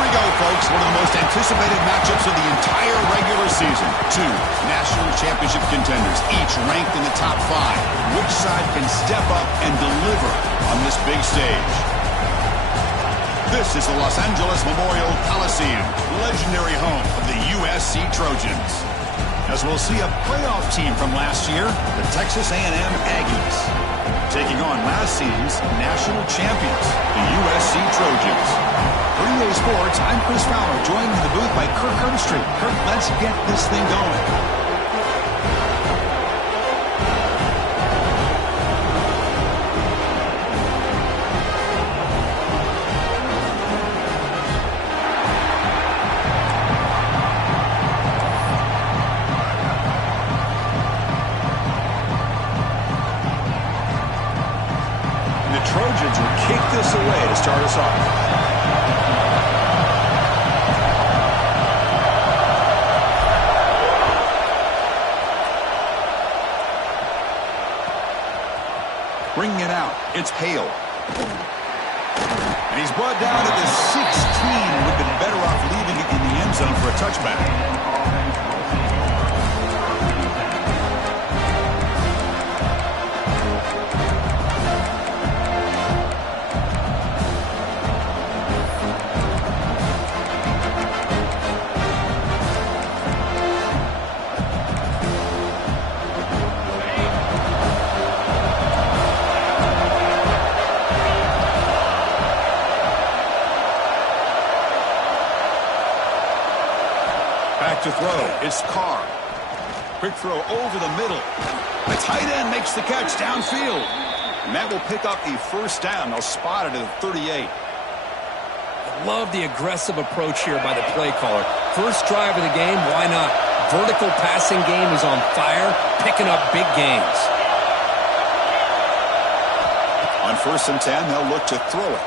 we go, folks. One of the most anticipated matchups of the entire regular season. Two national championship contenders, each ranked in the top 5. Which side can step up and deliver on this big stage? This is the Los Angeles Memorial Coliseum, legendary home of the USC Trojans. As we'll see a playoff team from last year, the Texas A&M Aggies, taking on last season's national champions, the USC Trojans. For EA Sports, I'm Chris Fowler, joined in the booth by Kirk Herbstreit. Kirk, let's get this thing going. Trojans will kick this away to start us off. Bringing it out, it's Hale. And he's brought down to the 16. Would have been better off leaving it in the end zone for a touchback. Back to throw. It's Carr. Quick throw over the middle. The tight end makes the catch downfield. And that will pick up the first down. They'll spot it at the 38. I love the aggressive approach here by the play caller. First drive of the game, why not? Vertical passing game is on fire, picking up big gains. On 1st and 10, they'll look to throw it.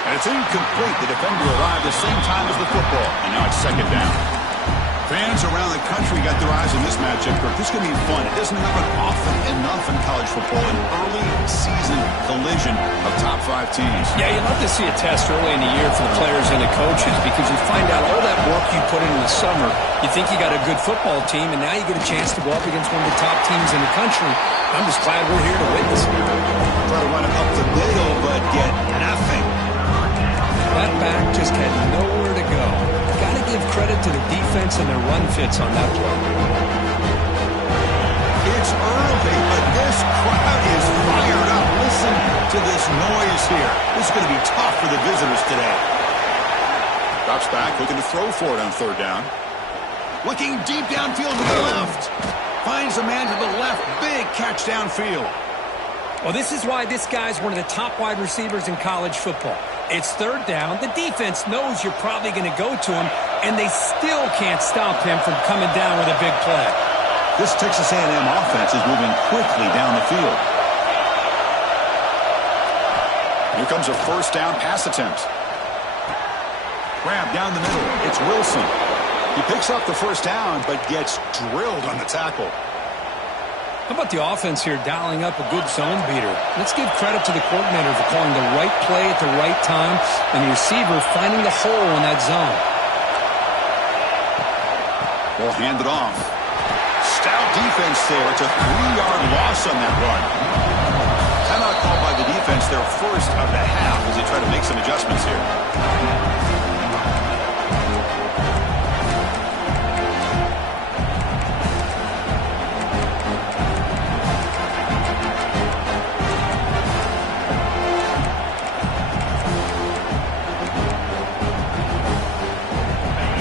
And it's incomplete. The defender arrived at the same time as the football. And now it's 2nd down. Fans around the country got their eyes on this matchup, Kirk. This is going to be fun. It doesn't happen often enough in college football. An early season collision of top 5 teams. Yeah, you love to see a test early in the year for the players and the coaches because you find out all that work you put in the summer. You think you got a good football team, and now you get a chance to go up against one of the top teams in the country. I'm just glad we're here to witness it. Try to run it up the middle, but get nothing. That back just had nowhere to go. Got to give credit to the defense and their run fits on that play. It's early, but this crowd is fired up. Listen to this noise here. This is going to be tough for the visitors today. Drops back, looking to throw for it on 3rd down. Looking deep downfield to the left. Finds a man to the left. Big catch downfield. Well, this is why this guy's one of the top wide receivers in college football. It's 3rd down. The defense knows you're probably going to go to him, and they still can't stop him from coming down with a big play. This Texas A&M offense is moving quickly down the field. Here comes a 1st down pass attempt. Grab down the middle. It's Wilson. He picks up the 1st down, but gets drilled on the tackle. How about the offense here dialing up a good zone beater? Let's give credit to the coordinator for calling the right play at the right time and the receiver finding the hole in that zone. Ball handed off. Stout defense there. It's a 3-yard loss on that run. Timeout called by the defense, their first of the half as they try to make some adjustments here.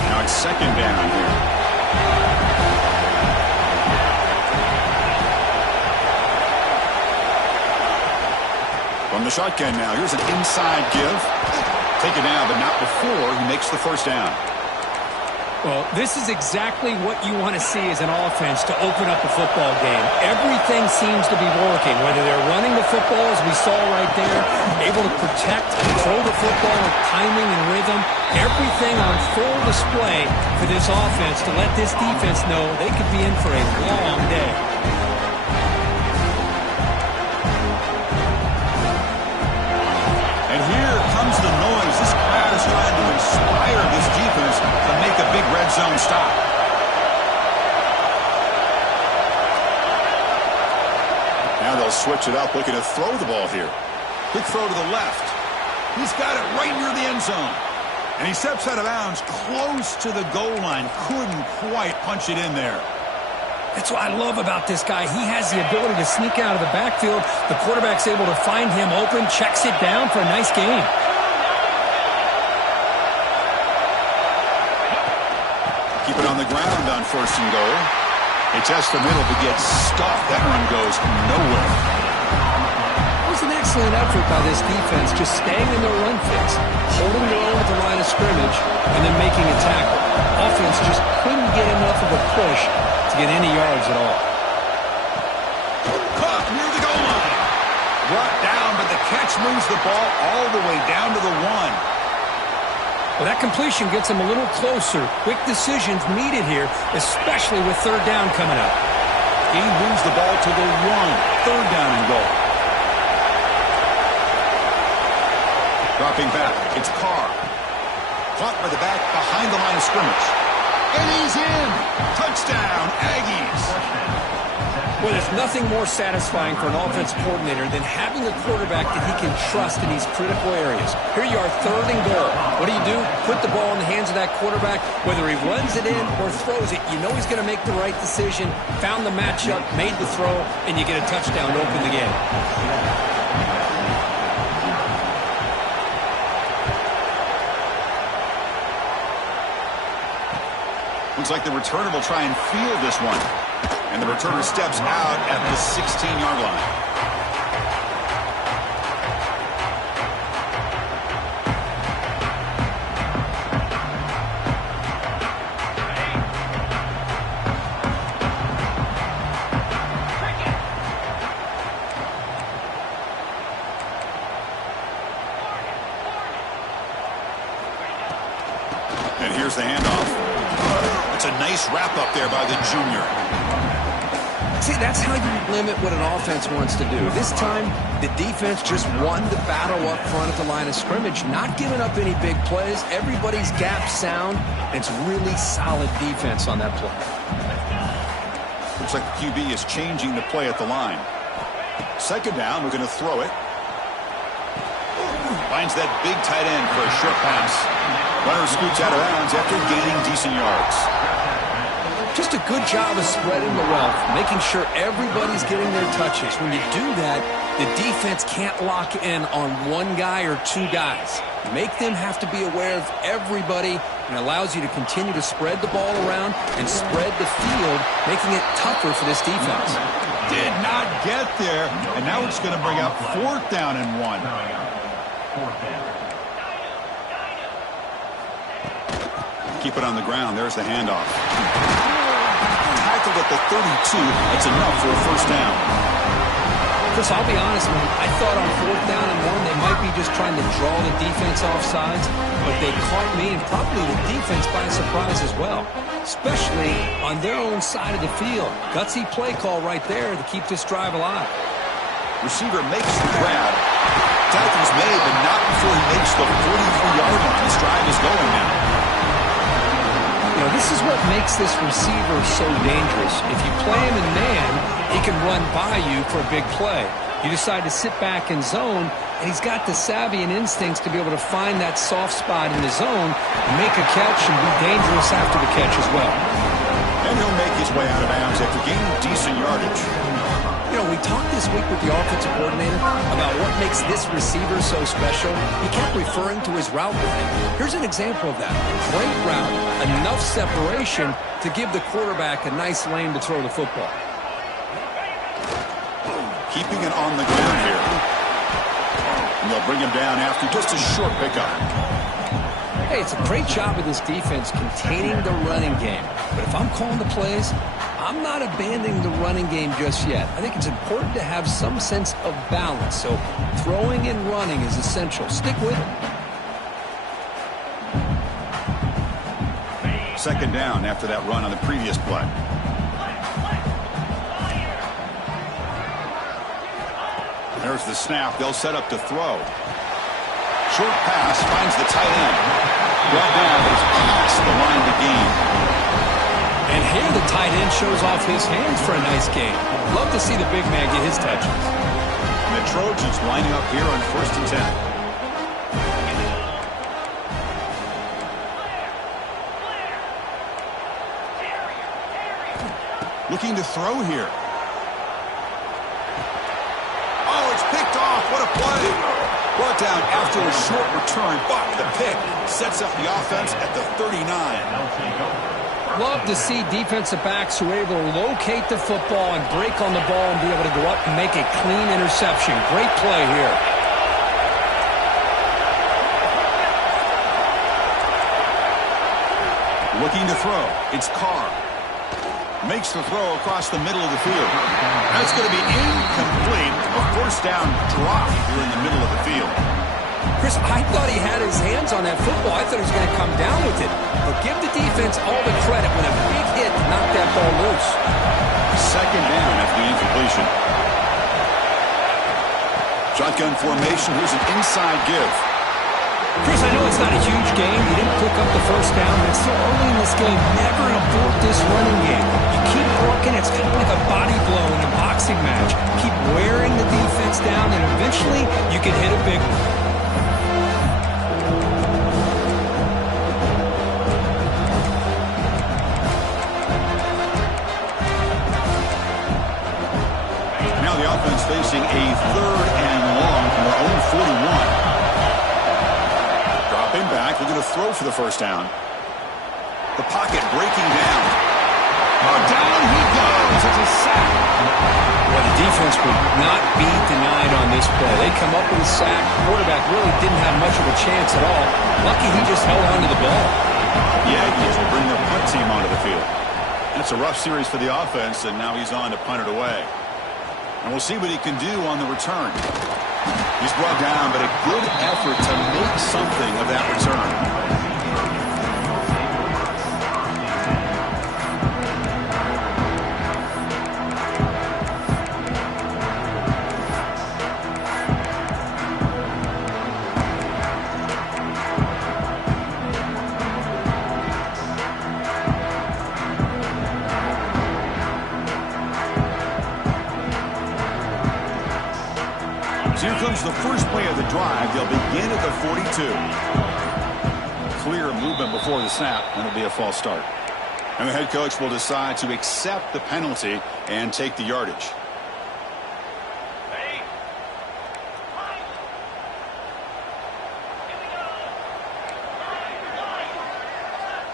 Now it's 2nd down here. From the shotgun now, here's an inside give. Taken down, but not before he makes the 1st down. Well, this is exactly what you want to see as an offense to open up a football game. Everything seems to be working, whether they're running the football, as we saw right there, able to protect, throw the football with timing and rhythm. Everything on full display for this offense to let this defense know they could be in for a long day. And here comes the noise. This crowd switch it up, looking to throw the ball here. Quick throw to the left. He's got it right near the end zone. And he steps out of bounds close to the goal line. Couldn't quite punch it in there. That's what I love about this guy. He has the ability to sneak out of the backfield. The quarterback's able to find him open, checks it down for a nice gain. Keep it on the ground on 1st and goal. They test the middle, but gets stuffed. That one goes nowhere. It was an excellent effort by this defense, just staying in their run fix, holding their own at the line of scrimmage, and then making a tackle. Offense just couldn't get enough of a push to get any yards at all. Caught near the goal line. Brought down, but the catch moves the ball all the way down to the 1. Well, that completion gets him a little closer. Quick decisions needed here, especially with 3rd down coming up. He moves the ball to the 1. 3rd down and goal. Dropping back, it's Carr. Caught by the back behind the line of scrimmage. And he's in. Touchdown, Aggies. Well, there's nothing more satisfying for an offense coordinator than having a quarterback that he can trust in these critical areas. Here you are, 3rd and goal. What do? Put the ball in the hands of that quarterback. Whether he runs it in or throws it, you know he's going to make the right decision. Found the matchup, made the throw, and you get a touchdown to open the game. Looks like the returner will try and field this one. And the returner steps out at the 16-yard line. And here's the handoff. It's a nice wrap up there by the junior. See, that's how you limit what an offense wants to do. This time, the defense just won the battle up front at the line of scrimmage, not giving up any big plays. Everybody's gap sound, and it's really solid defense on that play. Looks like the QB is changing the play at the line. 2nd down, we're going to throw it. Finds that big tight end for a short pass. Runner scoots out of bounds after gaining decent yards. Just a good job of spreading the wealth, making sure everybody's getting their touches. When you do that, the defense can't lock in on one guy or 2 guys. Make them have to be aware of everybody, and allows you to continue to spread the ball around and spread the field, making it tougher for this defense. Did not get there, and now it's going to bring up 4th down and 1. Keep it on the ground. There's the handoff. Tackled at the 32. That's enough for a 1st down. Chris, I'll be honest, man. I thought on 4th down and 1, they might be just trying to draw the defense off sides, but they caught me and probably the defense by surprise as well, especially on their own side of the field. Gutsy play call right there to keep this drive alive. Receiver makes the grab. Tackle's made, but not before he makes the 43-yard line. This drive is going now. You know, this is what makes this receiver so dangerous. If you play him in man, he can run by you for a big play. You decide to sit back in zone, and he's got the savvy and instincts to be able to find that soft spot in the zone, make a catch, and be dangerous after the catch as well. And he'll make his way out of bounds after gaining decent yardage. You know, we talked this week with the offensive coordinator about what makes this receiver so special. He kept referring to his route running. Here's an example of that. Great route, enough separation to give the quarterback a nice lane to throw the football. Keeping it on the ground here. And they'll bring him down after just a short pickup. Hey, it's a great job of this defense containing the running game. But if I'm calling the plays, I'm not abandoning the running game just yet. I think it's important to have some sense of balance. So throwing and running is essential. Stick with it. 2nd down after that run on the previous play. There's the snap. They'll set up to throw. Short pass finds the tight end. Brought down is past the line to gain. And here Here, the tight end shows off his hands for a nice game. Love to see the big man get his touches. And the Trojans lining up here on 1st and 10. Looking to throw here. Oh, it's picked off. What a play. Brought down after a short return, but the pick sets up the offense at the 39. Love to see defensive backs who are able to locate the football and break on the ball and be able to go up and make a clean interception. Great play here. Looking to throw. It's Carr. Makes the throw across the middle of the field. That's going to be incomplete. A 1st down drop here in the middle of the field. Chris, I thought he had his hands on that football. I thought he was going to come down with it. But give the defense all the credit with a big hit to knock that ball loose. 2nd down after the incompletion. Shotgun formation. Here's an inside give. Chris, I know it's not a huge game. You didn't pick up the 1st down, but it's still early in this game. Never abort this running game. You keep working. It's kind of like a body blow in a boxing match. Keep wearing the defense down, and eventually you can hit a big one. Now the offense facing a 3rd and long from their own 41. Back, looking to throw for the 1st down. The pocket breaking down. Oh, down he goes. It's a sack. Well, the defense would not be denied on this play. They come up with a sack. The quarterback really didn't have much of a chance at all. Lucky he just held on to the ball. The Aggies will bring their punt team onto the field. That's a rough series for the offense, and now he's on to punt it away. And we'll see what he can do on the return. He's brought down, but a good effort to make something of that return. So here comes the first play of the drive. They'll begin at the 42. Clear movement before the snap, and it'll be a false start. And the head coach will decide to accept the penalty and take the yardage.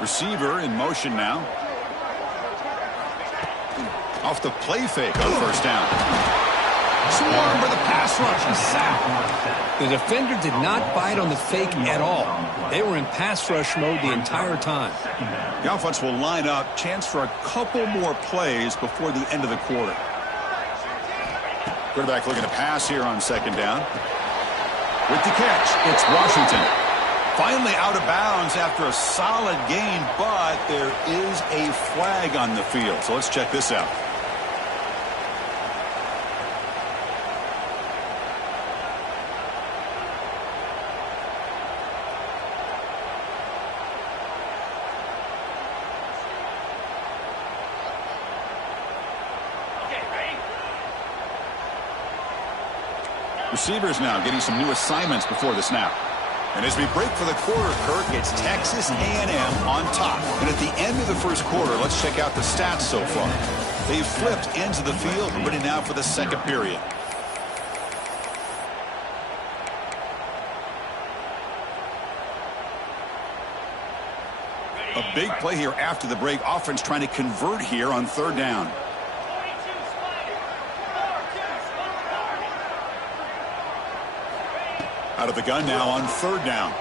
Receiver in motion now. Off the play fake on 1st down. Swarm for the pass rush. A sack. The defender did not bite on the fake at all. They were in pass rush mode the entire time. The offense will line up. Chance for a couple more plays before the end of the quarter. Quarterback looking to pass here on 2nd down. With the catch, it's Washington. Finally out of bounds after a solid gain, but there is a flag on the field. So let's check this out. Receivers now getting some new assignments before the snap. And as we break for the quarter, Kirk, it's Texas A&M on top. And at the end of the 1st quarter, let's check out the stats so far. They've flipped ends of the field and ready now for the 2nd period. A big play here after the break. Offense trying to convert here on 3rd down. Out of the gun now on 3rd down.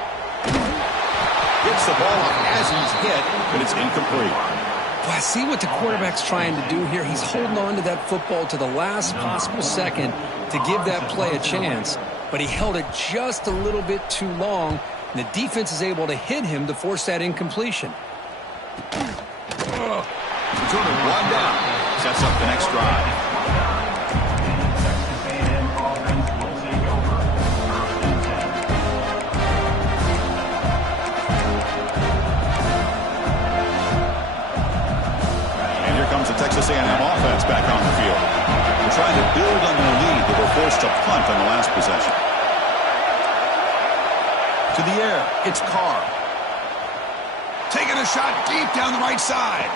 Gets the ball up as he's hit, but it's incomplete. Well, I see what the quarterback's trying to do here. He's holding on to that football to the last possible second to give that play a chance, but he held it just a little bit too long, and the defense is able to hit him to force that incompletion. Return of 1 down. Sets up the next drive. comes the Texas A&M offense back on the field. They're trying to build on their lead. They were forced to punt on the last possession. To the air, it's Carr. Taking a shot deep down the right side.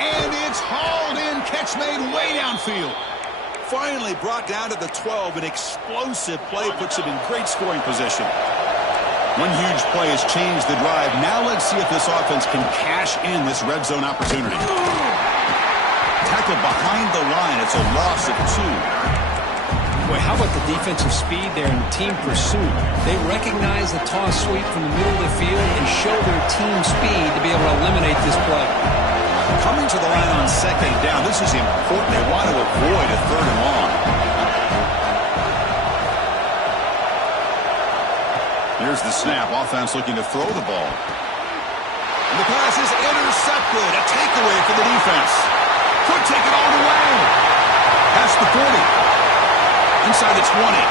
And it's hauled in. Catch made way downfield. Finally brought down to the 12. An explosive play puts him in great scoring position. One huge play has changed the drive. Now let's see if this offense can cash in this red zone opportunity. Tackled behind the line. It's a loss of 2. Boy, how about the defensive speed there in team pursuit? They recognize the toss sweep from the middle of the field and show their team speed to be able to eliminate this play. Coming to the line on second down. This is important. They want to avoid a 3rd and long. Here's the snap. Offense looking to throw the ball. And the pass is intercepted. A takeaway for the defense. Could take it all the way. Past the 40. Inside the 20.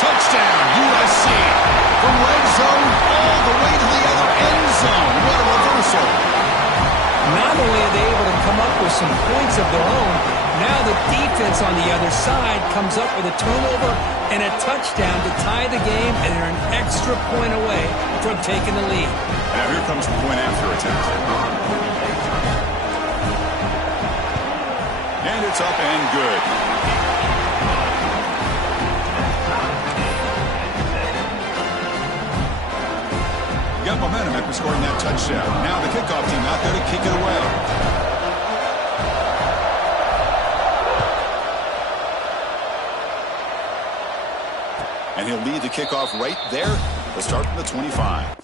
Touchdown, USC. From red zone all the way to the other end zone. What a reversal. Not only are they able to come up with some points of their own, now the defense on the other side comes up with a turnover and a touchdown to tie the game, and they're an extra point away from taking the lead. Now here comes the point after attempt. And it's up and good. Got momentum after scoring that touchdown. Now the kickoff team out there to kick it away. And he'll lead the kickoff right there. They'll start from the 25.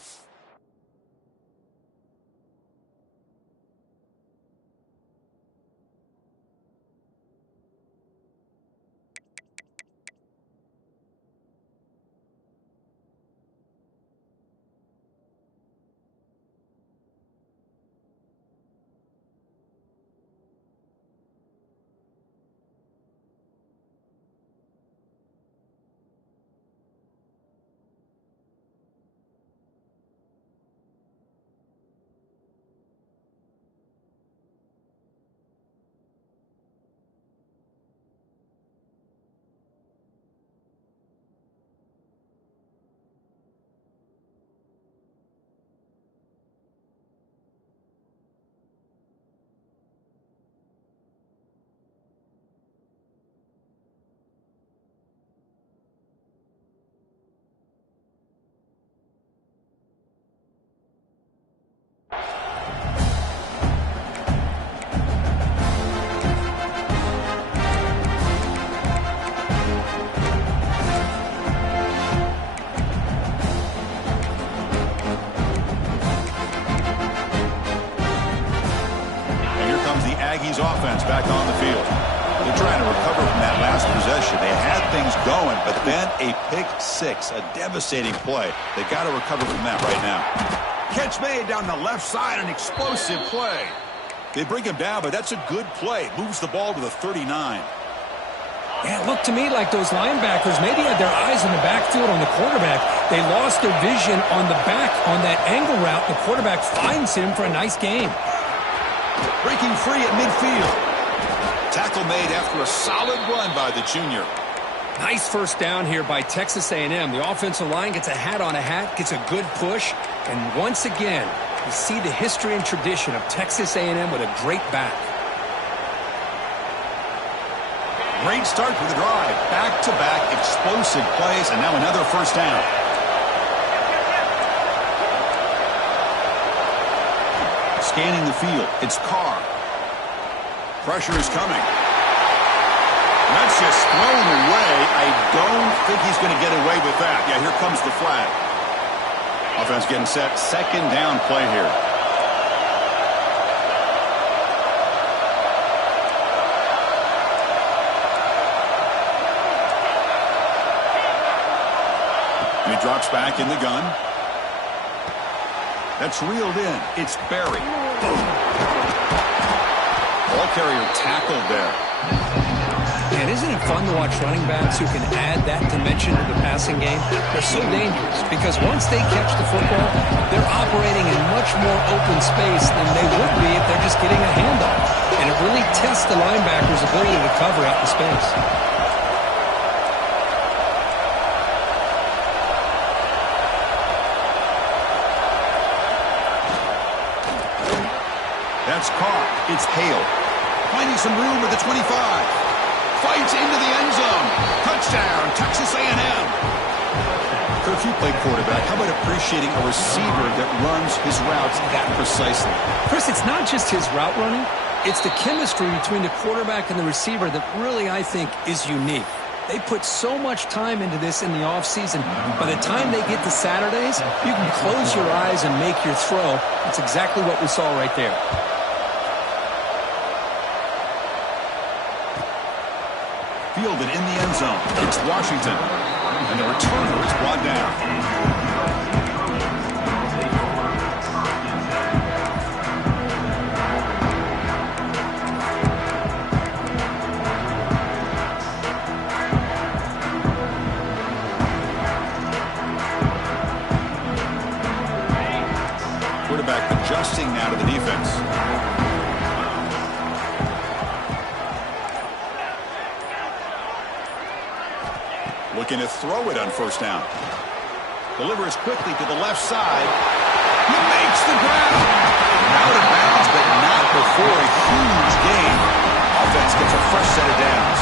Offense back on the field. They're trying to recover from that last possession. They had things going, but then a pick six, a devastating play. They got to recover from that right now. Catch made down the left side, an explosive play. They bring him down, but that's a good play. Moves the ball to the 39. Yeah, it looked to me like those linebackers maybe had their eyes in the backfield on the quarterback. They lost their vision on the back on that angle route. The quarterback finds him for a nice game. Breaking free at midfield. Tackle made after a solid run by the junior. Nice first down here by Texas A&M. The offensive line gets a hat on a hat, gets a good push, and once again, you see the history and tradition of Texas A&M with a great back. Great start to the drive. Back-to-back explosive plays, and now another first down. Scanning the field, it's Carr. Pressure is coming. That's just thrown away. I don't think he's going to get away with that. Yeah, here comes the flag. Offense getting set. Second down play here. And he drops back in the gun. That's reeled in. It's Berry. Ball carrier tackled there. And isn't it fun to watch running backs who can add that dimension to the passing game? They're so dangerous because once they catch the football, they're operating in much more open space than they would be if they're just getting a handoff. And it really tests the linebacker's ability to cover out in space. That's caught. It's Hale. Finding some room at the 25. Fights into the end zone. Touchdown, Texas A&M. Kirk, you play quarterback. How about appreciating a receiver that runs his routes that precisely? Chris, it's not just his route running. It's the chemistry between the quarterback and the receiver that really, I think, is unique. They put so much time into this in the offseason. By the time they get to Saturdays, you can close your eyes and make your throw. That's exactly what we saw right there. Fielded in the end zone. It's Washington. And the returner is brought down. Quarterback adjusting now to the defense. Looking to throw it on first down. Delivers quickly to the left side. He makes the grab. Out of bounds, but not before a huge gain. Offense gets a fresh set of downs.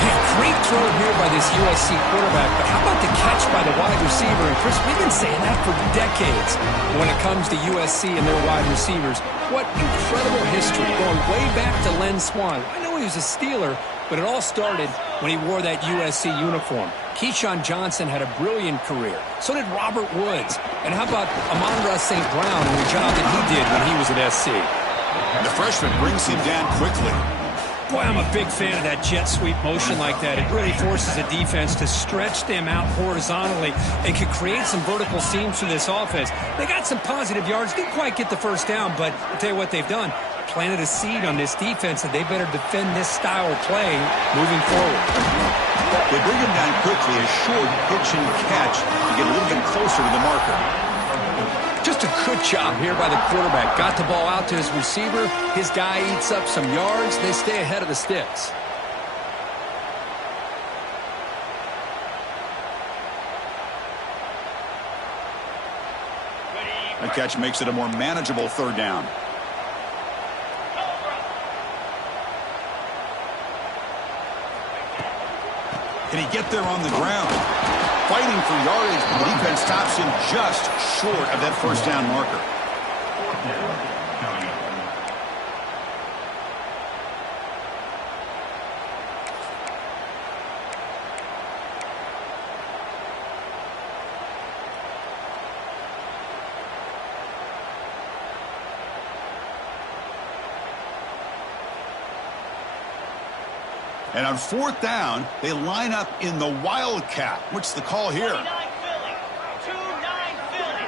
Hey, great throw here by this USC quarterback, but how about the catch by the wide receiver? And Chris, we've been saying that for decades when it comes to USC and their wide receivers. What incredible history, going way back to Len Swan. I know he was a Steeler, but it all started when he wore that USC uniform. Keyshawn Johnson had a brilliant career. So did Robert Woods. And how about Amon-Ra St. Brown and the job that he did when he was at SC? And the freshman brings him down quickly. Boy, I'm a big fan of that jet sweep motion like that. It really forces a defense to stretch them out horizontally and can create some vertical seams for this offense. They got some positive yards. Didn't quite get the first down, but I'll tell you what they've done. Planted a seed on this defense that they better defend this style of play moving forward. They bring him down quickly, a short pitch and catch to get a little bit closer to the marker. Just a good job here by the quarterback. Got the ball out to his receiver. His guy eats up some yards. They stay ahead of the sticks. That catch makes it a more manageable third down. Can he get there on the ground? Fighting for yardage, but the defense stops him just short of that first down marker. And on fourth down, they line up in the Wildcat. What's the call here? 29 Philly.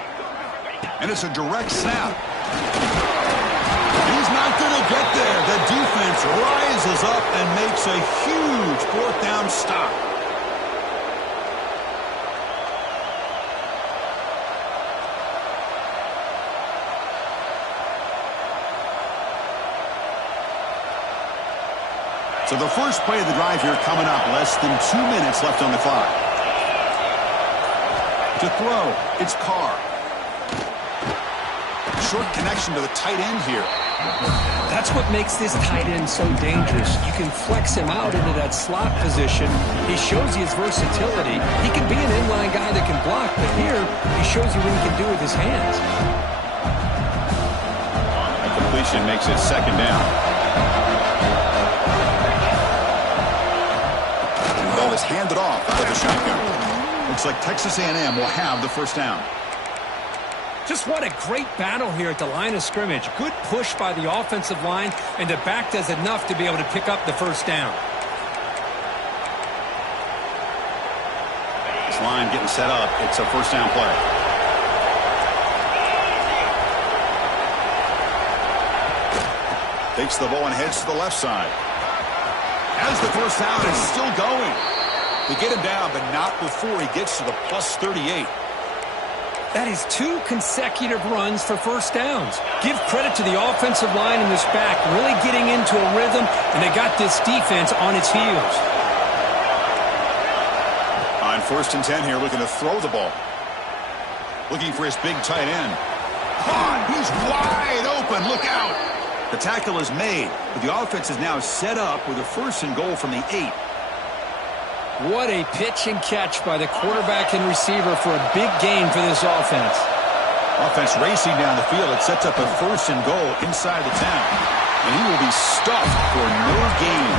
And it's a direct snap. He's not going to get there. The defense rises up and makes a huge fourth down stop. So the first play of the drive here coming up. Less than 2 minutes left on the clock. To throw, it's Carr. Short connection to the tight end here. That's what makes this tight end so dangerous. You can flex him out into that slot position. He shows you his versatility. He can be an inline guy that can block, but here he shows you what he can do with his hands. A completion makes it second down. Ball is handed off out of the shotgun. Looks like Texas A&M will have the first down. Just what a great battle here at the line of scrimmage. Good push by the offensive line, and the back does enough to be able to pick up the first down. This line getting set up. It's a first down play. Takes the ball and heads to the left side. Has the first down and still going. They get him down, but not before he gets to the plus 38. That is 2 consecutive runs for first downs. Give credit to the offensive line in this back, really getting into a rhythm, and they got this defense on its heels. On 1st and 10 here, looking to throw the ball. Looking for his big tight end. Caught! He's wide open! Look out! The tackle is made, but the offense is now set up with a 1st and goal from the 8. What a pitch and catch by the quarterback and receiver for a big gain for this offense. Offense racing down the field. It sets up a 1st and goal inside the 10. And he will be stuffed for no gain.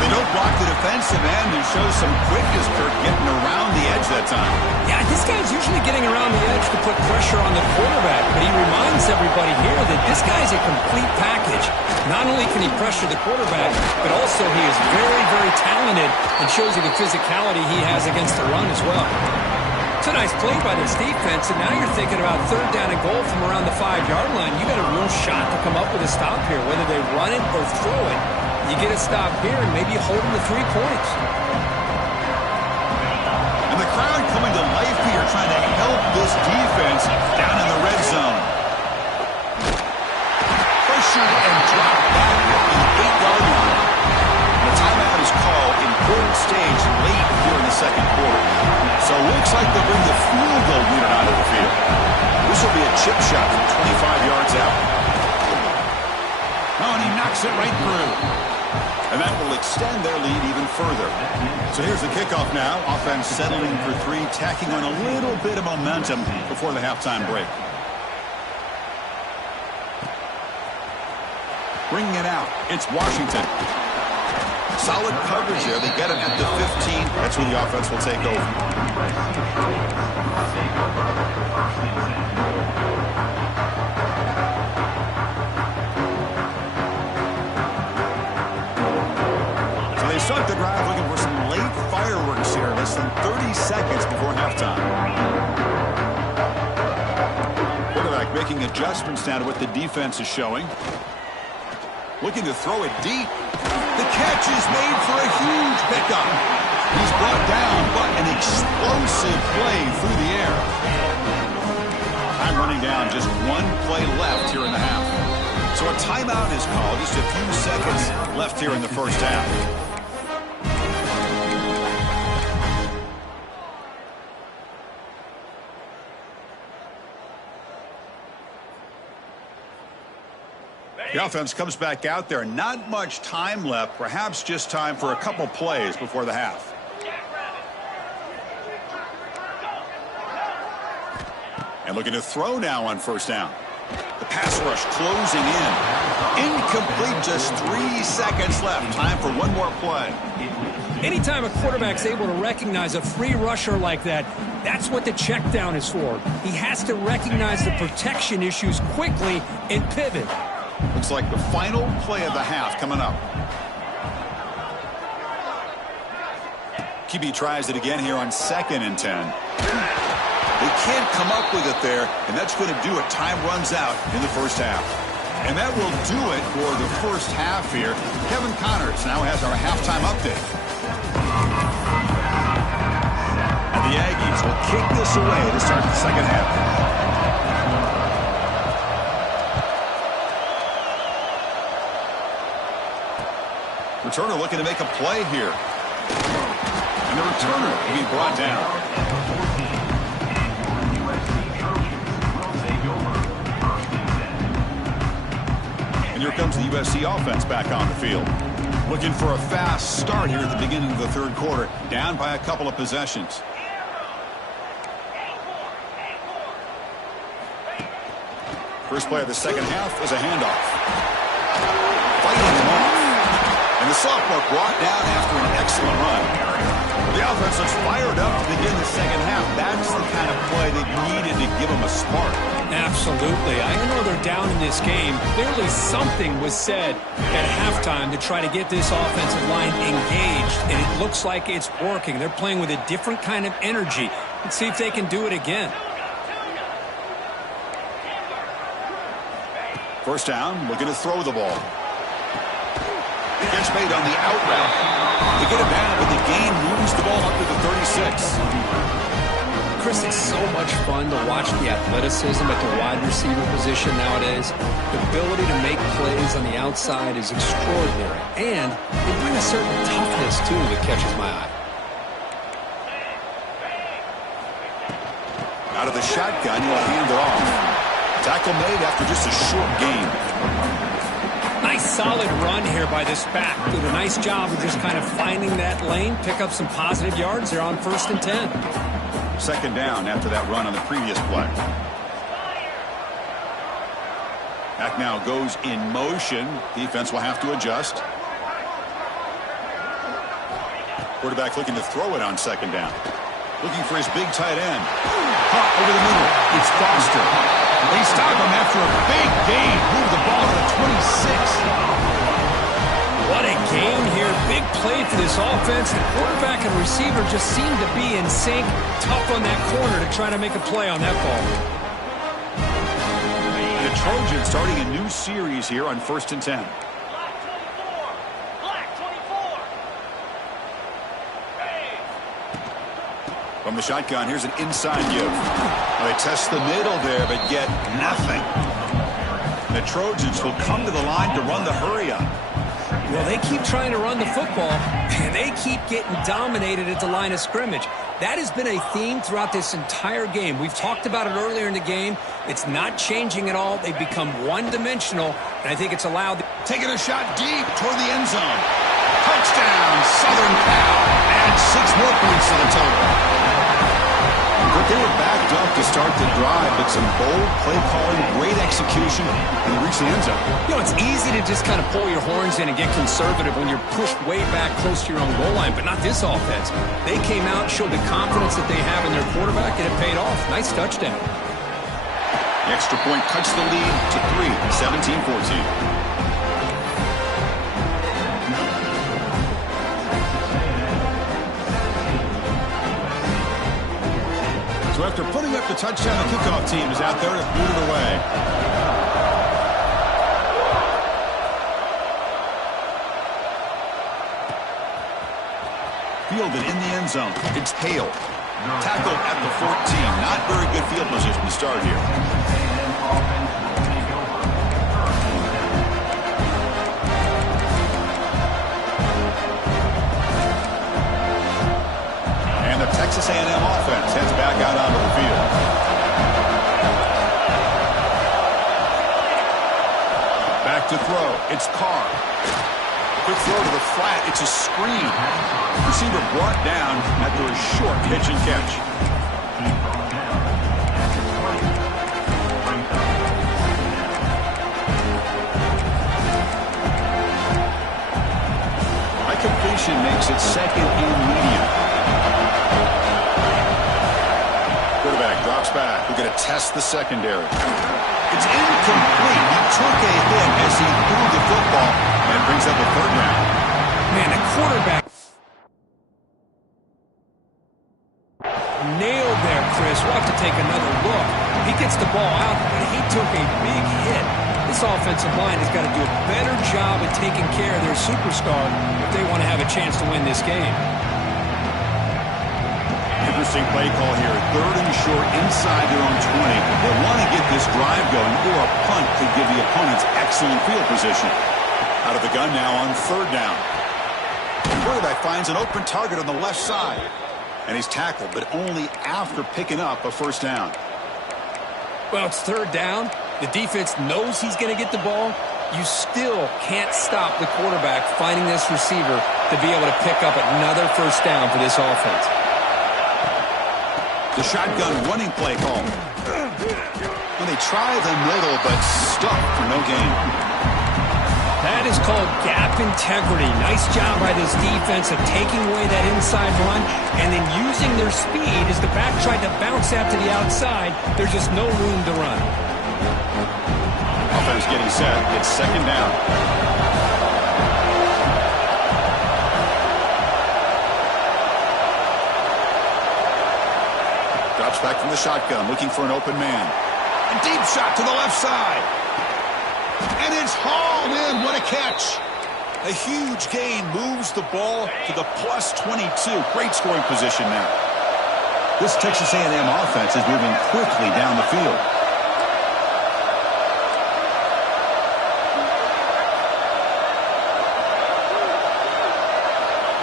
They don't block the defensive end and show some quickness, Kirk, getting around the edge that time. Yeah, this guy's usually getting around the edge to put pressure on the quarterback, but he reminds everybody here that this guy's a complete package. Not only can he pressure the quarterback, but also he is very, very talented and shows you the physicality he has against the run as well. It's a nice play by this defense, and now you're thinking about 3rd down and goal from around the 5-yard line. You got a real shot to come up with a stop here, whether they run it or throw it. You get a stop here and maybe hold them to 3 points. And the crowd coming to life here, trying to help this defense down in the red zone. Pressured and dropped back at the 8-yard line. The timeout is called, important stage late here in the 2nd quarter. So it looks like they'll bring the field goal unit out of the field. This will be a chip shot from 25 yards out. Oh, and he knocks it right through. And that will extend their lead even further. So here's the kickoff now. Offense settling for 3, tacking on a little bit of momentum before the halftime break. Bringing it out, it's Washington. Solid coverage there. They get it at the 15. That's where the offense will take over. They start the drive looking for some late fireworks here. Less than 30 seconds before halftime. Quarterback making adjustments now to what the defense is showing. Looking to throw it deep. The catch is made for a huge pickup. He's brought down, but an explosive play through the air. Time running down, just 1 play left here in the half. So a timeout is called. Just a few seconds left here in the 1st half. The offense comes back out there. Not much time left. Perhaps just time for a couple plays before the half. And looking to throw now on 1st down. The pass rush closing in. Incomplete, just 3 seconds left. Time for one more play. Anytime a quarterback's able to recognize a free rusher like that, that's what the check down is for. He has to recognize the protection issues quickly and pivot. Looks like the final play of the half coming up. QB tries it again here on 2nd and 10. They can't come up with it there, and that's going to do it. Time runs out in the 1st half. And that will do it for the 1st half here. Kevin Connors now has our halftime update. And the Aggies will kick this away to start the 2nd half. Returner looking to make a play here. And the returner will be brought down. And here comes the USC offense back on the field. Looking for a fast start here at the beginning of the 3rd quarter. Down by a couple of possessions. First play of the 2nd half is a handoff. Fighting him off. And the sophomore brought down after an excellent run. The offense looks fired up to begin the 2nd half. That's the kind of play they needed to give them a spark. Absolutely. I know they're down in this game. Clearly something was said at halftime to try to get this offensive line engaged, and it looks like it's working. They're playing with a different kind of energy. Let's see if they can do it again. 1st down, looking to throw the ball. Gets made on the out route. They get it down, but the gain moves the ball up to the 36. Chris, it's so much fun to watch the athleticism at the wide receiver position nowadays. The ability to make plays on the outside is extraordinary. And they bring a certain toughness, too, that catches my eye. Out of the shotgun, he'll hand it off. Tackle made after just a short gain. Nice solid run here by this back. Did a nice job of just kind of finding that lane, pick up some positive yards. They're on 1st and 10. Second down after that run on the previous play. Back now goes in motion. Defense will have to adjust. Quarterback looking to throw it on 2nd down. Looking for his big tight end. Caught over the middle. It's Foster. They stop him after a big gain. Move the ball to the 26. What a game here. Big play for this offense. The quarterback and receiver just seem to be in sync. Tough on that corner to try to make a play on that ball. And the Trojans starting a new series here on 1st and 10. From the shotgun, here's an inside give. Well, they test the middle there, but get nothing. The Trojans will come to the line to run the hurry-up. Well, they keep trying to run the football, and they keep getting dominated at the line of scrimmage. That has been a theme throughout this entire game. We've talked about it earlier in the game. It's not changing at all. They've become one-dimensional, and I think it's allowed. Taking a shot deep toward the end zone. Touchdown, Southern Cal. Add 6 more points to the total. But they were backed up to start the drive, but some bold play calling, great execution, and they reached the end zone. You know, it's easy to just kind of pull your horns in and get conservative when you're pushed way back close to your own goal line, but not this offense. They came out, showed the confidence that they have in their quarterback, and it paid off. Nice touchdown. The extra point cuts the lead to 3, 17-14. So after putting up the touchdown, the kickoff team is out there to boot it away. Fielded in the end zone. It's Hale. Tackled at the 14. Not very good field position to start here. Texas A&M offense heads back out onto the field. Back to throw. It's Carr. Quick throw to the flat. It's a screen. Receiver brought down after a short pitch and catch. High completion makes it 2nd and medium. Drops back. We're going to test the secondary. It's incomplete. He took a hit as he threw the football and brings up a 3rd down. Man, the quarterback nailed there, Chris. We'll have to take another look. He gets the ball out, but he took a big hit. This offensive line has got to do a better job at taking care of their superstar if they want to have a chance to win this game. Interesting play call here. 3rd and short inside their own 20. They want to get this drive going, or a punt could give the opponents excellent field position. Out of the gun now on 3rd down. The quarterback finds an open target on the left side. And he's tackled, but only after picking up a 1st down. Well, it's 3rd down. The defense knows he's going to get the ball. You still can't stop the quarterback finding this receiver to be able to pick up another 1st down for this offense. The shotgun running play call. And they try the middle, but stuck for no gain. That is called gap integrity. Nice job by this defense of taking away that inside run and then using their speed as the back tried to bounce out to the outside. There's just no room to run. Offense getting set. It's 2nd down. Back from the shotgun, looking for an open man. A deep shot to the left side. And it's hauled in. What a catch. A huge gain moves the ball to the plus 22. Great scoring position now. This Texas A&M offense is moving quickly down the field.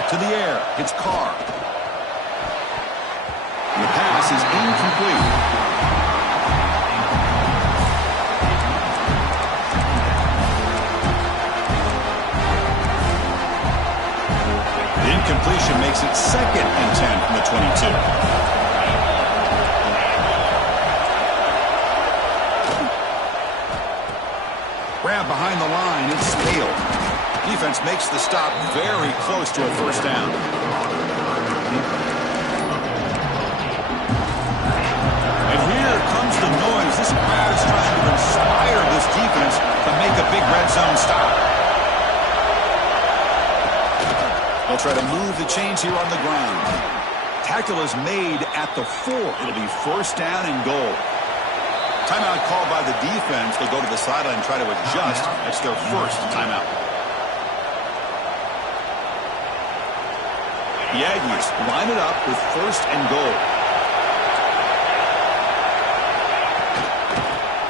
To the air, it's Carr. And the pass is incomplete. Incompletion makes it 2nd and 10 from the 22. Grab behind the line, it's failed. Defense makes the stop very close to a first down. And here comes the noise. This crowd is trying to inspire this defense to make a big red zone stop. They'll try to move the chains here on the ground. Tackle is made at the 4. It'll be first down and goal. Timeout called by the defense. They'll go to the sideline and try to adjust. That's their first timeout. The Aggies line it up with first and goal.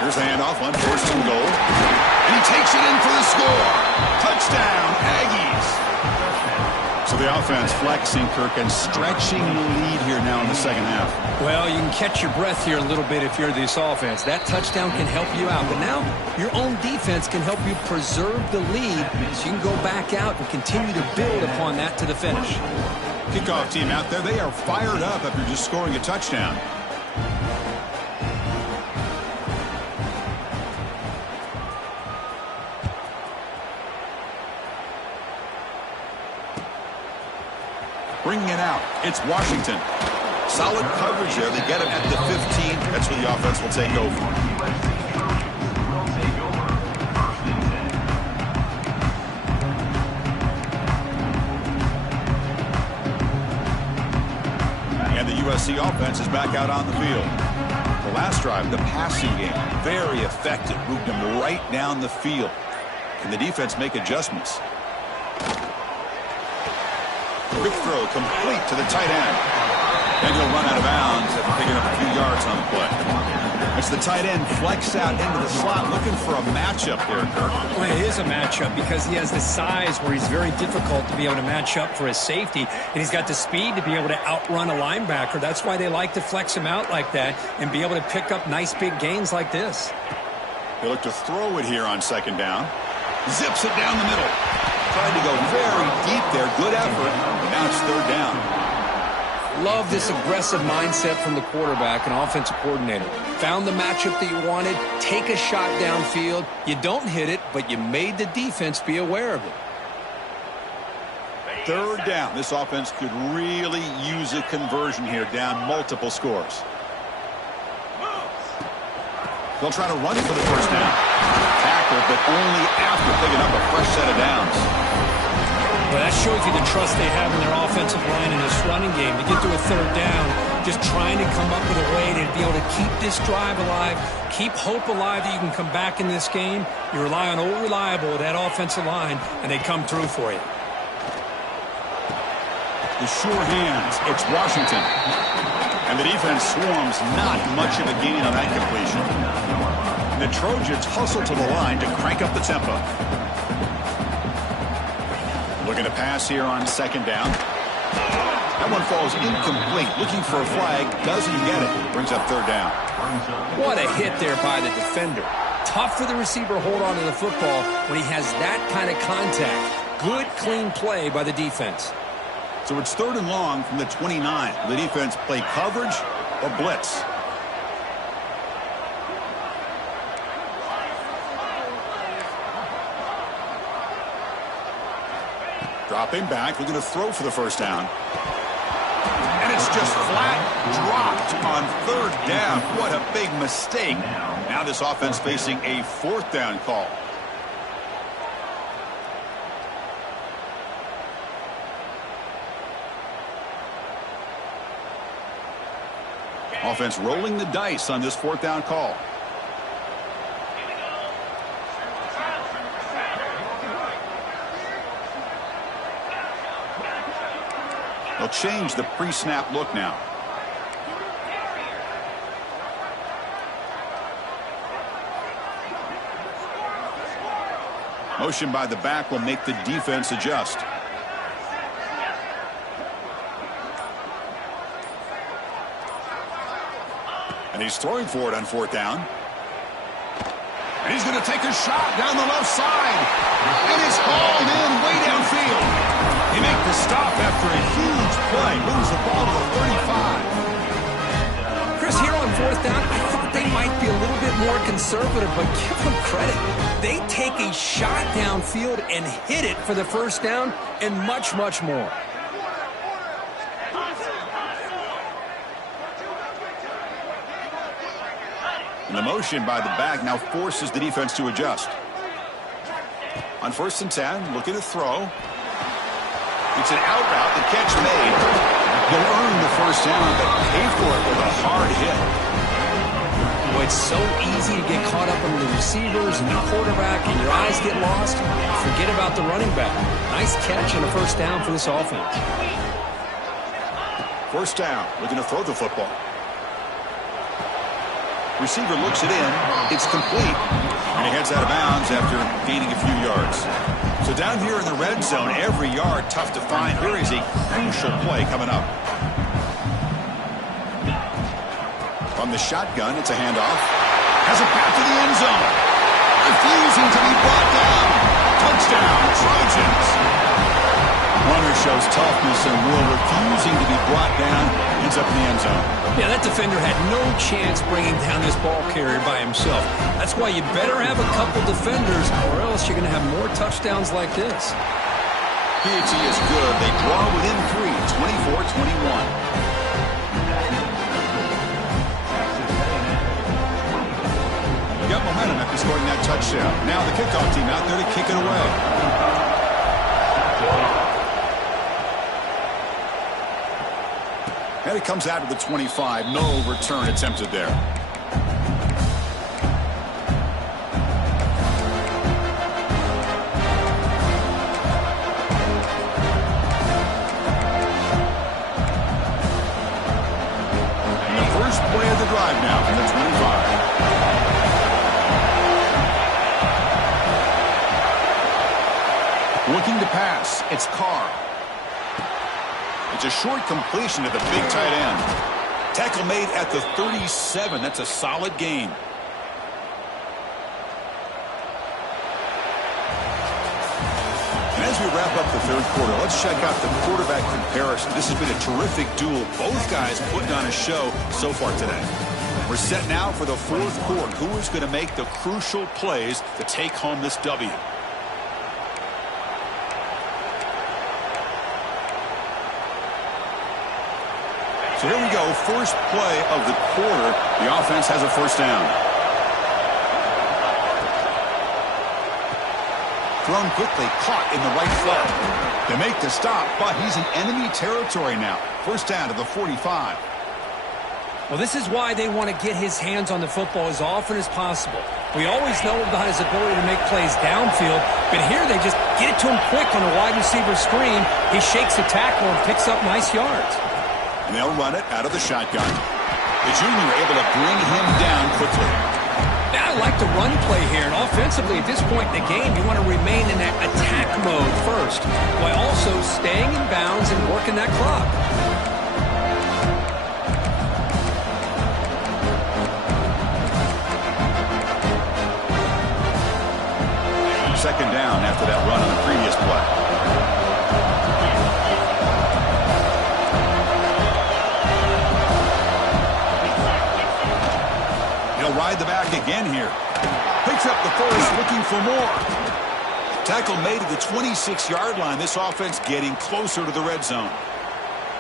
Here's the handoff on first and goal. And he takes it in for the score. Touchdown, Aggies. So the offense flexing, Kirk, and stretching the lead here now in the second half. Well, you can catch your breath here a little bit if you're this offense. That touchdown can help you out. But now your own defense can help you preserve the lead so you can go back out and continue to build upon that to the finish. Kickoff team out there, they are fired up after just scoring a touchdown. Bringing it out, it's Washington. Solid coverage there. They get him at the 15. That's where the offense will take over. And the USC offense is back out on the field. The last drive, the passing game, very effective. Moved them right down the field. Can the defense make adjustments? Quick throw complete to the tight end. And he'll run out of bounds after picking up a few yards on the play. As the tight end flex out into the slot, looking for a matchup here, Kirk. Well, it is a matchup because he has the size where he's very difficult to be able to match up for his safety. And he's got the speed to be able to outrun a linebacker. That's why they like to flex him out like that and be able to pick up nice big gains like this. They look to throw it here on second down. Zips it down the middle. Tried to go very deep there. Good effort. Now it's third down. Love this aggressive mindset from the quarterback and offensive coordinator. Found the matchup that you wanted. Take a shot downfield. You don't hit it, but you made the defense be aware of it. Third down. This offense could really use a conversion here, down multiple scores. They'll try to run it for the first down. Tackle, but only after picking up a fresh set of downs. Well, that shows you the trust they have in their offensive line and this running game. To get to a third down, just trying to come up with a way to be able to keep this drive alive, keep hope alive that you can come back in this game. You rely on Old Reliable, that offensive line, and they come through for you. The sure hands, it's Washington. And the defense swarms, not much of a gain on that completion. And the Trojans hustle to the line to crank up the tempo. Looking to pass here on second down. That one falls incomplete. Looking for a flag. Doesn't get it. Brings up third down. What a hit there by the defender. Tough for the receiver to hold on to the football when he has that kind of contact. Good, clean play by the defense. So it's third and long from the 29. The defense play coverage or blitz. Dropping back, looking to throw for the first down. And it's just flat dropped on third down. What a big mistake. Now this offense facing a fourth down call. Offense rolling the dice on this fourth down call. They'll change the pre-snap look now. Motion by the back will make the defense adjust. And he's throwing for it on 4th down. And he's going to take a shot down the left side. And it's hauled in way downfield. They make the stop after a huge play. Moves the ball to the 35. Chris, here on 4th down, I thought they might be a little bit more conservative, but give them credit. They take a shot downfield and hit it for the 1st down and much, much more. And the motion by the back now forces the defense to adjust. On 1st and 10, looking to throw. It's an out route. The catch made. They'll earn the 1st down, but pay for it with a hard hit. Boy, it's so easy to get caught up in the receivers and the quarterback, and your eyes get lost. Forget about the running back. Nice catch and a 1st down for this offense. 1st down. Looking to throw the football. Receiver looks it in. It's complete. And he heads out of bounds after gaining a few yards. So down here in the red zone, every yard tough to find. Here is a crucial play coming up. From the shotgun, it's a handoff. Has a path to the end zone. Refusing to be brought down. Touchdown, Trojans. Runner shows toughness and will, refusing to be brought down. Ends up in the end zone. Yeah, that defender had no chance bringing down this ball carrier by himself. That's why you better have a couple defenders, or else you're going to have more touchdowns like this. PAT is good. They draw within 3, 24-21. Got momentum after scoring that touchdown. Now the kickoff team out there to kick it away. And it comes out of the 25. No return attempted there. And the first play of the drive now from the 25. Looking to pass. It's Carr. It's a short completion to the big tight end. Tackle made at the 37. That's a solid gain. And as we wrap up the 3rd quarter, let's check out the quarterback comparison. This has been a terrific duel. Both guys putting on a show so far today. We're set now for the 4th quarter. Who is going to make the crucial plays to take home this W? So here we go, first play of the quarter. The offense has a 1st down. Thrown quickly, caught in the right foot. They make the stop, but he's in enemy territory now. 1st down to the 45. Well, this is why they want to get his hands on the football as often as possible. We always know about his ability to make plays downfield, but here they just get it to him quick on a wide receiver screen. He shakes the tackle and picks up nice yards. And they'll run it out of the shotgun. The junior able to bring him down quickly. Now I like the run play here. And offensively, at this point in the game, you want to remain in that attack mode first, while also staying in bounds and working that clock. Second down after that run on the previous play. Ride the back again here. Picks up the first, looking for more. Tackle made at the 26-yard line. This offense getting closer to the red zone.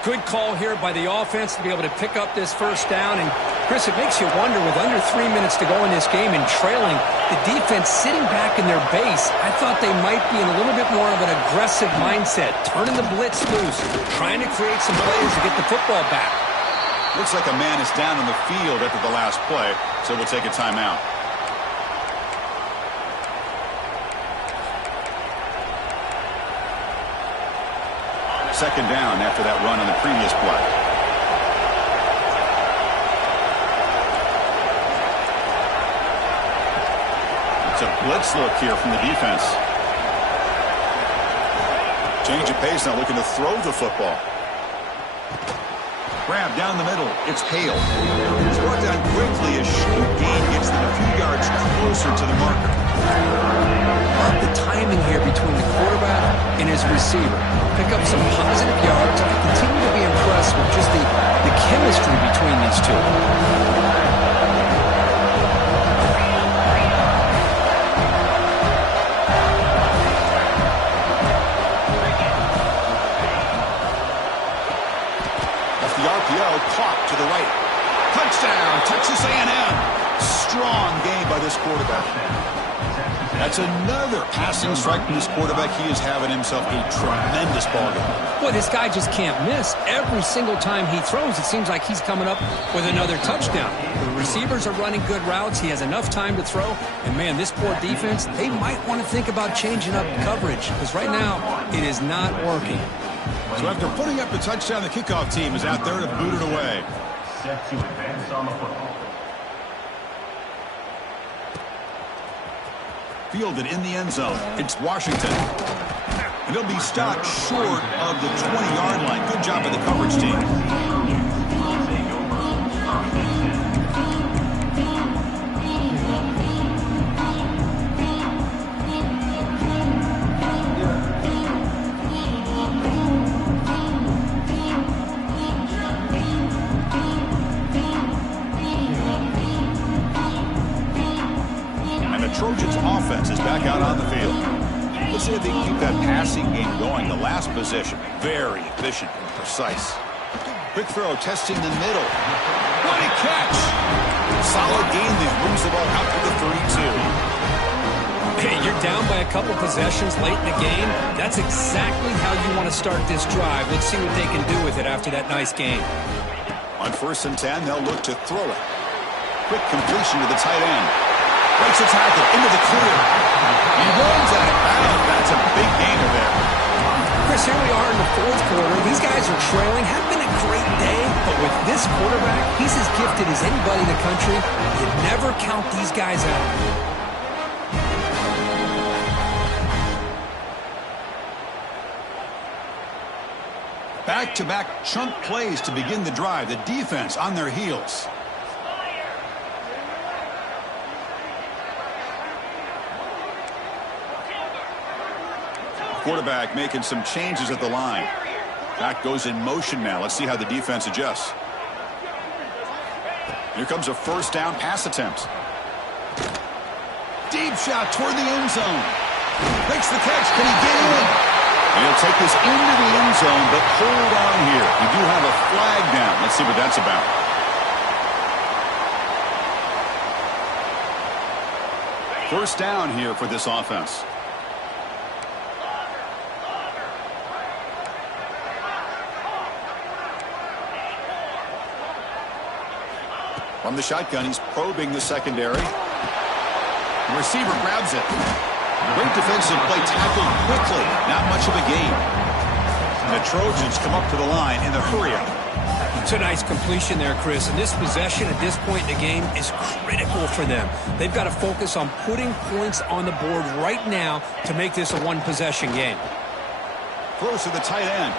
Good call here by the offense to be able to pick up this 1st down. And, Chris, it makes you wonder, with under 3 minutes to go in this game and trailing, the defense sitting back in their base, I thought they might be in a little bit more of an aggressive mindset, turning the blitz loose, trying to create some plays to get the football back. Looks like a man is down on the field after the last play, so we'll take a timeout. Second down after that run on the previous play. It's a blitz look here from the defense. Change of pace now, looking to throw the football. Grab down the middle. It's Hale. It's brought down quickly as short gain gets them a few yards closer to the marker. Love the timing here between the quarterback and his receiver. Pick up some positive yards. I continue to be impressed with just the chemistry between these two. Caught to the right. Touchdown, Texas A&M. Strong game by this quarterback. That's another passing strike from this quarterback. He is having himself a tremendous ball game. Boy, this guy just can't miss. Every single time he throws, it seems like he's coming up with another touchdown. The receivers are running good routes. He has enough time to throw. And, man, this poor defense, they might want to think about changing up coverage because right now it is not working. So after putting up the touchdown, the kickoff team is out there to boot it away. Set to advance on the football. Fielded in the end zone. It's Washington. And he'll be stopped short of the 20-yard line. Good job by the coverage team. Trojans offense is back out on the field. Let's see if they can keep that passing game going. The last possession, very efficient and precise. Quick throw, testing the middle. What a catch! Solid gain there. Moves the ball out to the 32. Hey, you're down by a couple possessions late in the game. That's exactly how you want to start this drive. Let's see what they can do with it after that nice game. On 1st and 10, they'll look to throw it. Quick completion to the tight end. Breaks a tackle into the clear. He runs out of bounds. That's a big gainer there. Chris, here we are in the 4th quarter. These guys are trailing. Have been a great day, but with this quarterback, he's as gifted as anybody in the country. You never count these guys out. Back-to-back chunk plays to begin the drive. The defense on their heels. Quarterback making some changes at the line. Back goes in motion now. Let's see how the defense adjusts. Here comes a 1st down pass attempt. Deep shot toward the end zone. Makes the catch. Can he get in? And he'll take this into the end zone, but hold on here. We do have a flag down. Let's see what that's about. First down here for this offense. From the shotgun, he's probing the secondary. The receiver grabs it. Great defensive play, tackled quickly. Not much of a gain. And the Trojans come up to the line in the hurry-up. It's a nice completion there, Chris. And this possession at this point in the game is critical for them. They've got to focus on putting points on the board right now to make this a one-possession game. Close to the tight end.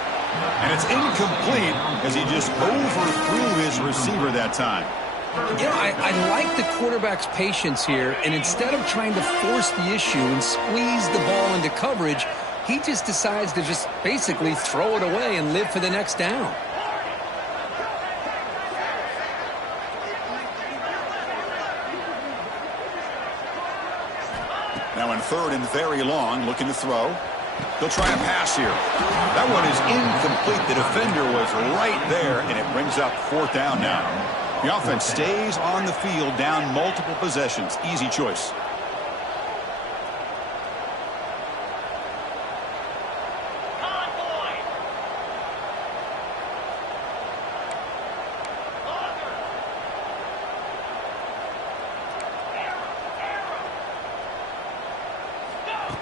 And it's incomplete as he just overthrew his receiver that time. You know, I like the quarterback's patience here, and instead of trying to force the issue and squeeze the ball into coverage, he just decides to just basically throw it away and live for the next down. Now in 3rd and very long, looking to throw. He'll try a pass here. That one is incomplete. The defender was right there, and it brings up 4th down now. The offense stays on the field, down multiple possessions. Easy choice.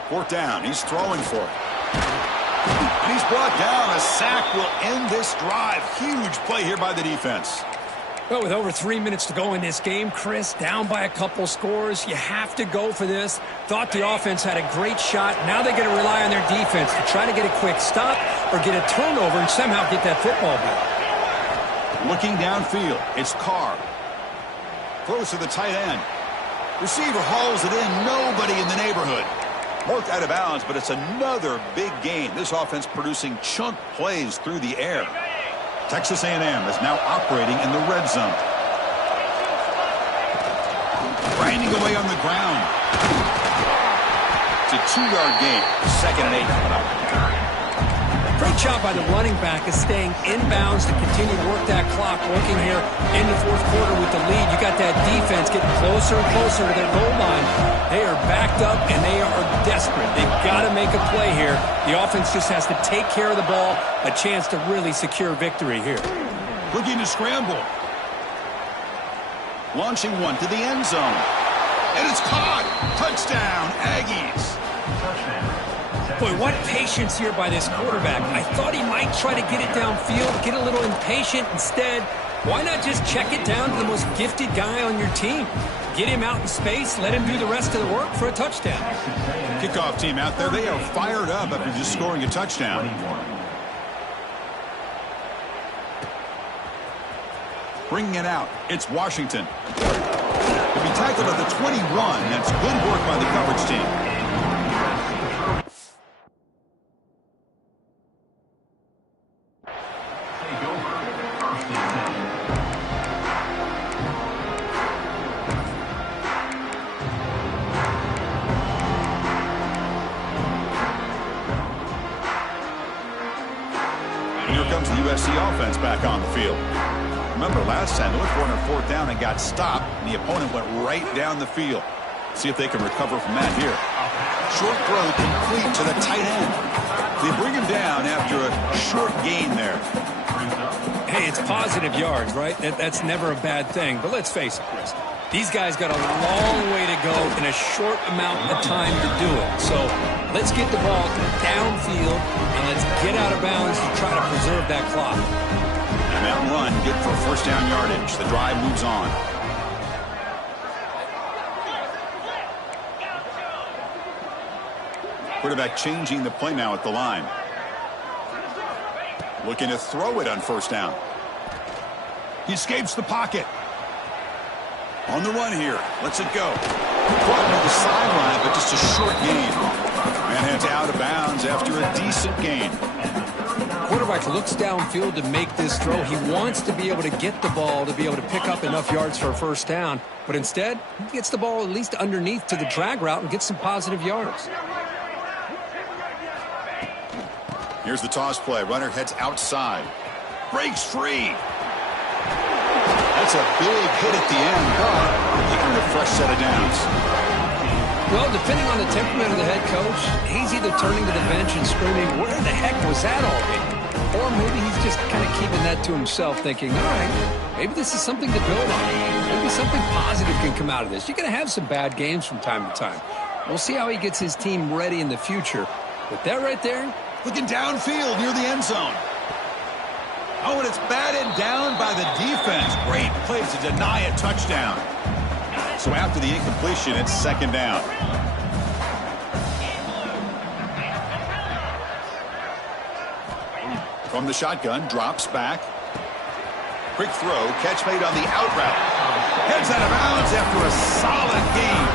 Fourth down. He's throwing for it. And he's brought down. A sack will end this drive. Huge play here by the defense. Well, with over 3 minutes to go in this game, Chris, down by a couple scores, you have to go for this. Thought the offense had a great shot. Now they got to rely on their defense to try to get a quick stop or get a turnover and somehow get that football back. Looking downfield, it's Carr. Throws to the tight end. Receiver hauls it in. Nobody in the neighborhood. Marked out of bounds, but it's another big gain. This offense producing chunk plays through the air. Texas A&M is now operating in the red zone. Grinding away on the ground. It's a 2-yard gain. 2nd and 8 coming up. Great job by the running back is staying inbounds to continue to work that clock, working here in the fourth quarter with the lead. You got that defense getting closer and closer to their goal line. They are backed up, and they are desperate. They've got to make a play here. The offense just has to take care of the ball, a chance to really secure victory here. Looking to scramble. Launching one to the end zone. And it's caught. Touchdown, Aggies. Boy, what patience here by this quarterback. I thought he might try to get it downfield, get a little impatient. Instead, why not just check it down to the most gifted guy on your team? Get him out in space, let him do the rest of the work for a touchdown. Kickoff team out there, they are fired up after just scoring a touchdown. Bringing it out, it's Washington. To be tackled at the 21, that's good work by the coverage team. Comes the USC offense back on the field. Remember last time they went for it on 4th down and got stopped, and the opponent went right down the field. See if they can recover from that here. Short throw complete to the tight end. They bring him down after a short gain there. Hey, it's positive yards, right? That's never a bad thing. But let's face it, Chris. These guys got a long way to go in a short amount of time to do it. So let's get the ball downfield, and let's get out of bounds to try to preserve that clock. And that run, good for first down yardage. The drive moves on. Quarterback changing the play now at the line. Looking to throw it on first down. He escapes the pocket. On the run here. Lets it go. Brought to the sideline, but just a short gain. And heads out of bounds after a decent gain. Quarterback looks downfield to make this throw. He wants to be able to get the ball to be able to pick up enough yards for a first down. But instead, he gets the ball at least underneath to the drag route and gets some positive yards. Here's the toss play. Runner heads outside. Breaks free. That's a big hit at the end, but they earned a fresh set of downs. Well, depending on the temperament of the head coach, he's either turning to the bench and screaming, where the heck was that all day? Or maybe he's just kind of keeping that to himself, thinking, all right, maybe this is something to build on. Maybe something positive can come out of this. You're going to have some bad games from time to time. We'll see how he gets his team ready in the future. But that right there, looking downfield near the end zone. Oh, and it's batted down by the defense. Great play to deny a touchdown. So after the incompletion, it's second down. From the shotgun, drops back. Quick throw, catch made on the out route. Heads out of bounds after a solid gain.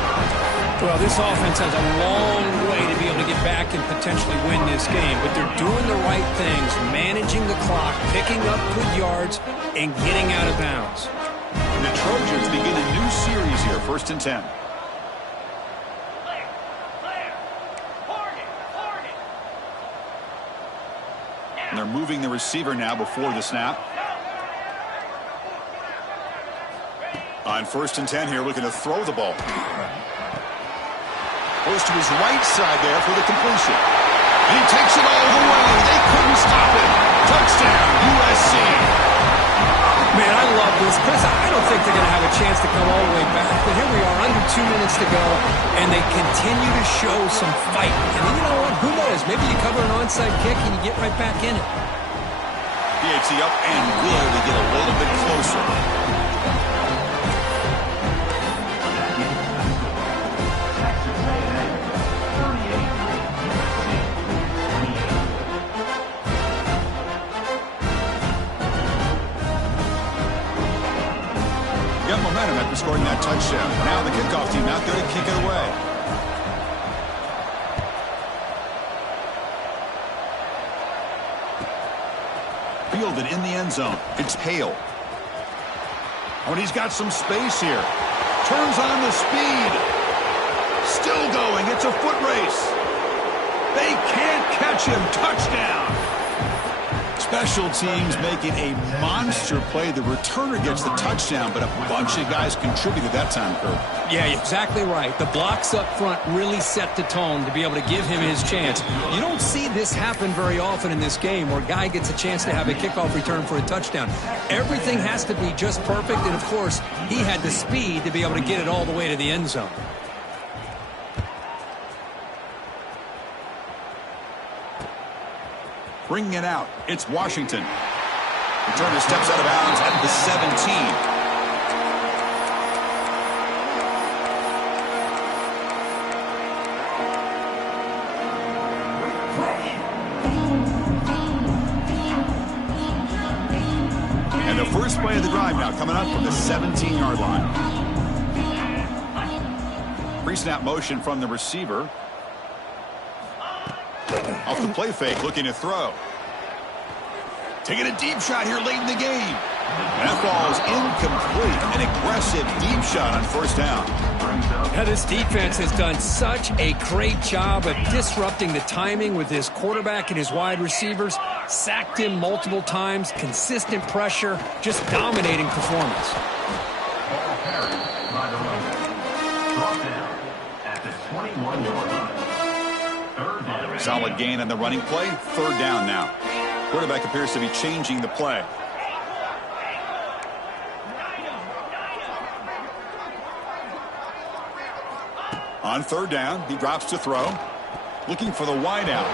Well, this offense has a long way to be able to get back and potentially win this game, but they're doing the right things, managing the clock, picking up good yards, and getting out of bounds. And the Trojans begin a new series here, 1st and 10. And they're moving the receiver now before the snap. On 1st and 10 here, looking to throw the ball. Goes to his right side there for the completion. And he takes it all the way. They couldn't stop it. Touchdown, USC. Man, I love this. Chris, I don't think they're going to have a chance to come all the way back. But here we are, under 2 2 minutes to go, and they continue to show some fight. And you know what? Who knows? Maybe you cover an onside kick and you get right back in it. PAT up and will to get a little bit closer. Got momentum after scoring that touchdown. Now the kickoff team out there to kick it away. Fielded in the end zone. It's Hale. Oh, and he's got some space here. Turns on the speed. Still going. It's a foot race. They can't catch him. Touchdown. Special teams making a monster play. The returner gets the touchdown, but a bunch of guys contributed that time, Kurt. Yeah, you're exactly right. The blocks up front really set the tone to be able to give him his chance. You don't see this happen very often in this game where a guy gets a chance to have a kickoff return for a touchdown. Everything has to be just perfect, and of course, he had the speed to be able to get it all the way to the end zone. Bringing it out, it's Washington. Returner steps out of bounds at the 17. And the first play of the drive now coming up from the 17-yard line. Pre-snap motion from the receiver. Off the play fake, looking to throw. Taking a deep shot here late in the game. And that ball is incomplete. An aggressive deep shot on first down. Now, this defense has done such a great job of disrupting the timing with his quarterback and his wide receivers. Sacked him multiple times. Consistent pressure. Just dominating performance. Solid gain on the running play. Third down now. Quarterback appears to be changing the play. On third down, he drops to throw. Looking for the wideout.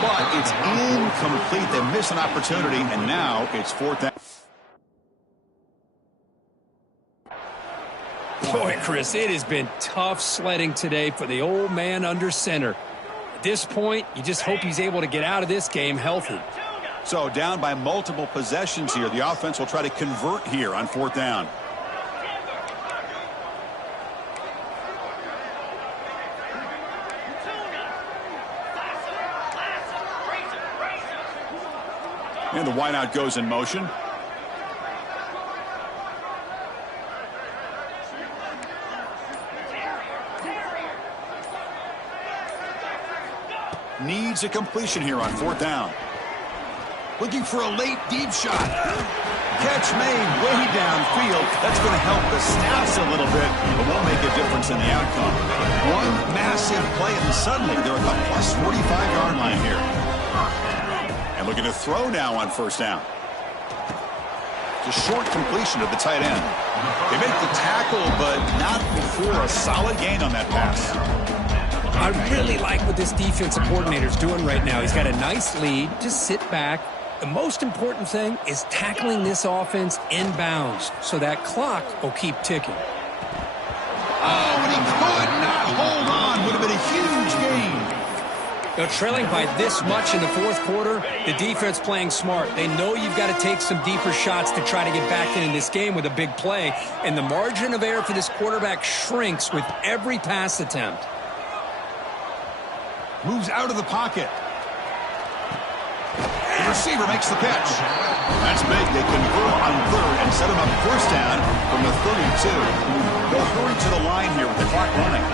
But it's incomplete. They miss an opportunity, and now it's fourth down. Boy, Chris, it has been tough sledding today for the old man under center. At this point, you just hope he's able to get out of this game healthy. So down by multiple possessions here. The offense will try to convert here on fourth down. And the wideout goes in motion. Needs a completion here on fourth down. Looking for a late deep shot. Catch made way downfield. That's going to help the stats a little bit, but won't make a difference in the outcome. One massive play, and suddenly they're at the plus 45-yard line here. And looking to throw now on first down. It's a short completion of the tight end. They make the tackle, but not before a solid gain on that pass. I really like what this defensive coordinator is doing right now. He's got a nice lead. Just sit back. The most important thing is tackling this offense inbounds so that clock will keep ticking. Oh, and he could not hold on. Would have been a huge gain. Now, trailing by this much in the fourth quarter, the defense playing smart. They know you've got to take some deeper shots to try to get back in this game with a big play. And the margin of error for this quarterback shrinks with every pass attempt. Moves out of the pocket. The receiver makes the catch. That's big. They convert on third and set him up first down from the 32. They'll hurry to the line here with the clock running.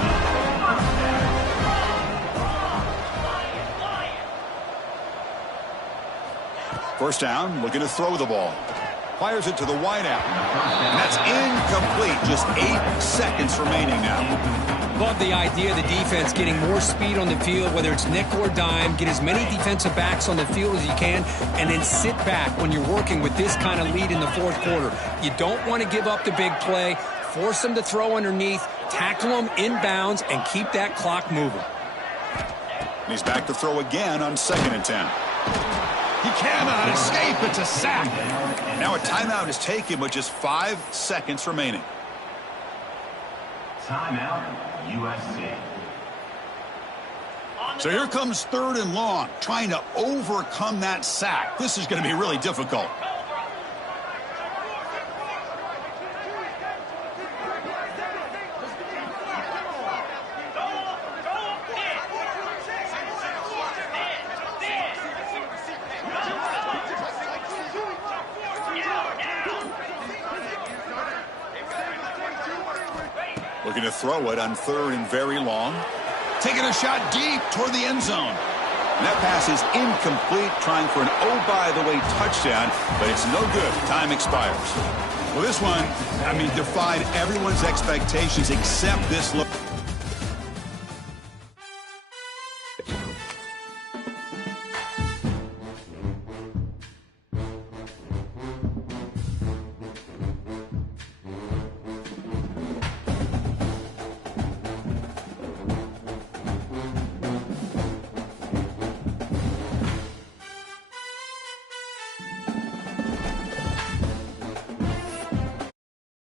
First down, looking to throw the ball. Fires it to the wideout. And that's incomplete. Just 8 seconds remaining now. Love the idea of the defense getting more speed on the field, whether it's nickel or dime, get as many defensive backs on the field as you can, and then sit back when you're working with this kind of lead in the fourth quarter. You don't want to give up the big play, force them to throw underneath, tackle him inbounds and keep that clock moving. And he's back to throw again on 2nd and 10. He cannot escape. It's a sack. Now a timeout is taken with just 5 seconds remaining. Timeout, USC. So here comes 3rd and long, trying to overcome that sack. This is going to be really difficult. Looking to throw it on 3rd and very long. Taking a shot deep toward the end zone. And that pass is incomplete, trying for an oh-by-the-way touchdown, but it's no good. Time expires. Well, this one, defied everyone's expectations except this look.